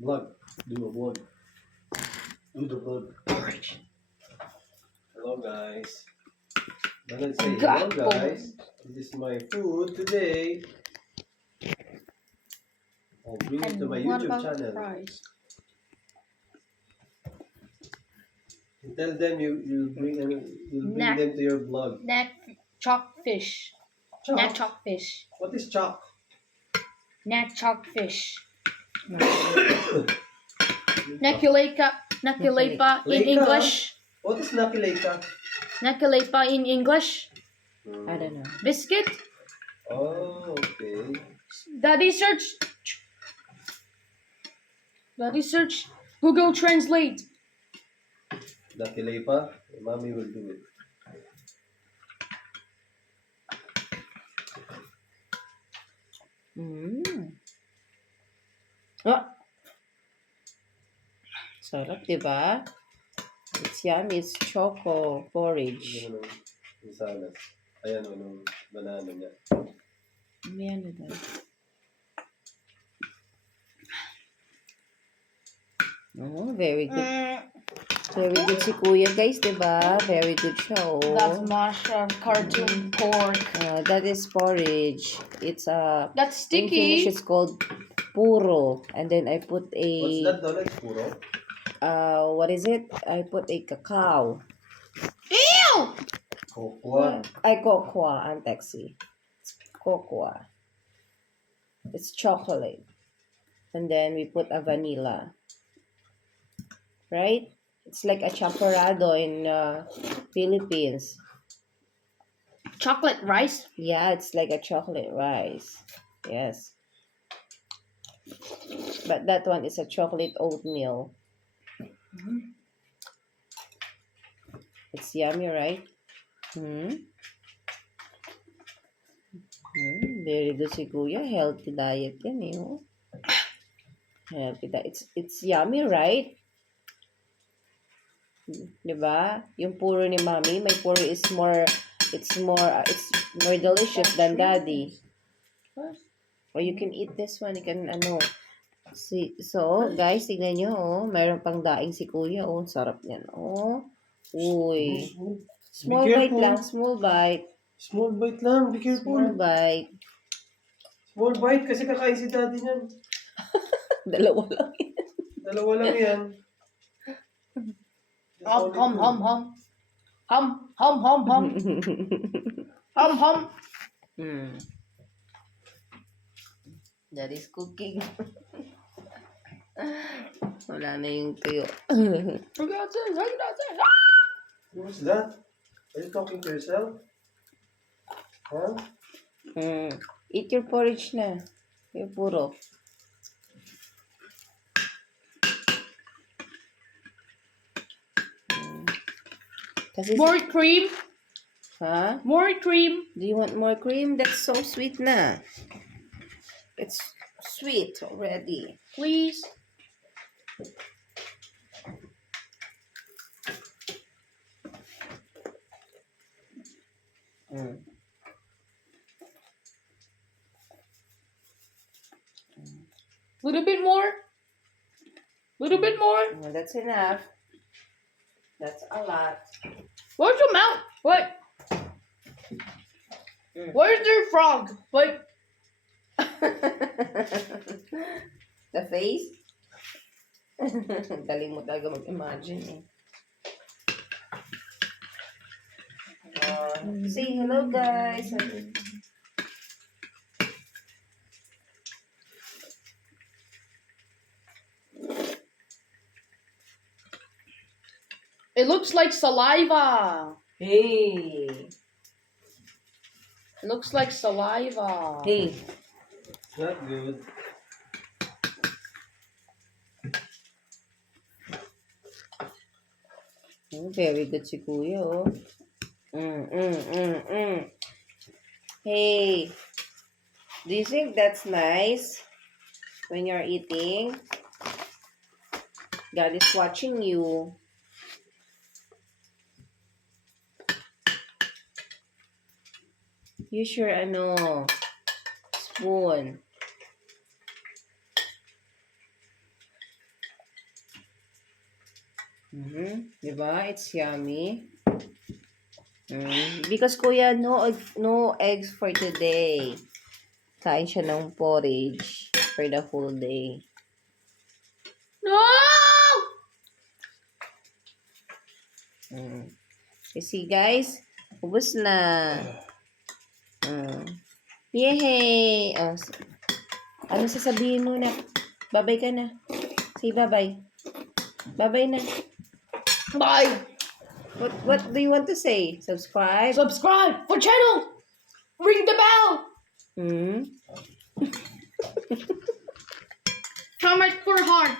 Vlog. Do a vlog. Do the vlog. Hello guys. Let's say hello guys. This is my food today. I'll bring it to my YouTube channel. Fries? And tell them you bring them to your vlog. Neck chalk fish. Neck Chalk. chalk fish. What is chalk? Neck chalk fish. Nakuleka in Leka? English. What is nakileka? Nakuleka in English. I don't know. Biscuit. Oh, okay. Daddy search. Daddy search. Google Translate. Nakilepa. Mommy will do it. Oh, sarap, diba? It's yummy. It's choco porridge. Ano yung salas. Ayan o, nung banana niya. May ano daw. Oh, very good. Very good si Kuya, guys, diba? Very good siya, oh. That's mashed cartoon pork. That is porridge. It's That's in Finnish, sticky. it's called puro. And then I put What's a, that though? Like puro? what is it? I put a cacao. Ew! Cocoa. Ay, cocoa. I'm taxi. It's cocoa. It's chocolate. And then we put a vanilla. Right? It's like a chaparrado in Philippines. Chocolate rice. Yeah, it's like a chocolate rice. Yes. But that one is a chocolate oatmeal. It's yummy, right? Very good si Kuya. Healthy diet yan eh. Oh. Healthy diet. It's yummy, right? Diba? Yung puro ni Mommy, my puro is it's more delicious than Daddy. Or you can eat this one. You can, so, guys, tignan nyo, oh. Mayroon pang daing si Kuya, oh. Sarap yan, oh. Uy. Small bite lang, small bite. Small bite lang. Be careful. Small bite. Small bite kasi kakain si daddy niyan. Dalawa lang yan. Dalawa lang yan. Hum hum hum hum. Hum hum hum hum. Hum hum. That is cooking. Wala na yung tuyo. What's that? Are you talking to yourself? Huh? Eat your porridge na. Yung puro. Kasi, More cream. huh? More cream. Do you want more cream? That's so sweet na. It's sweet already. Please. Little bit more. Little bit more. No, that's enough. That's a lot. Where's the mouth? What? Where's their frog? What? The face? Galing mo talaga mag-imagine eh. Say hello, guys. It looks like saliva. Hey. It looks like saliva. Hey. It's not good. Oh, very good si Kuya, oh. Hey. Do you think that's nice when you're eating? God is watching you. Use your spoon. Diba? It's yummy. Because kuya, no eggs for today. Kain siya ng porridge for the whole day. No! You see, guys? Ubus na. Yay! Oh, ano sasabihin mo na? Bye-bye ka na. Say bye-bye. Bye-bye na. Bye! What do you want to say? Subscribe? Subscribe for channel! Ring the bell! Comment for heart.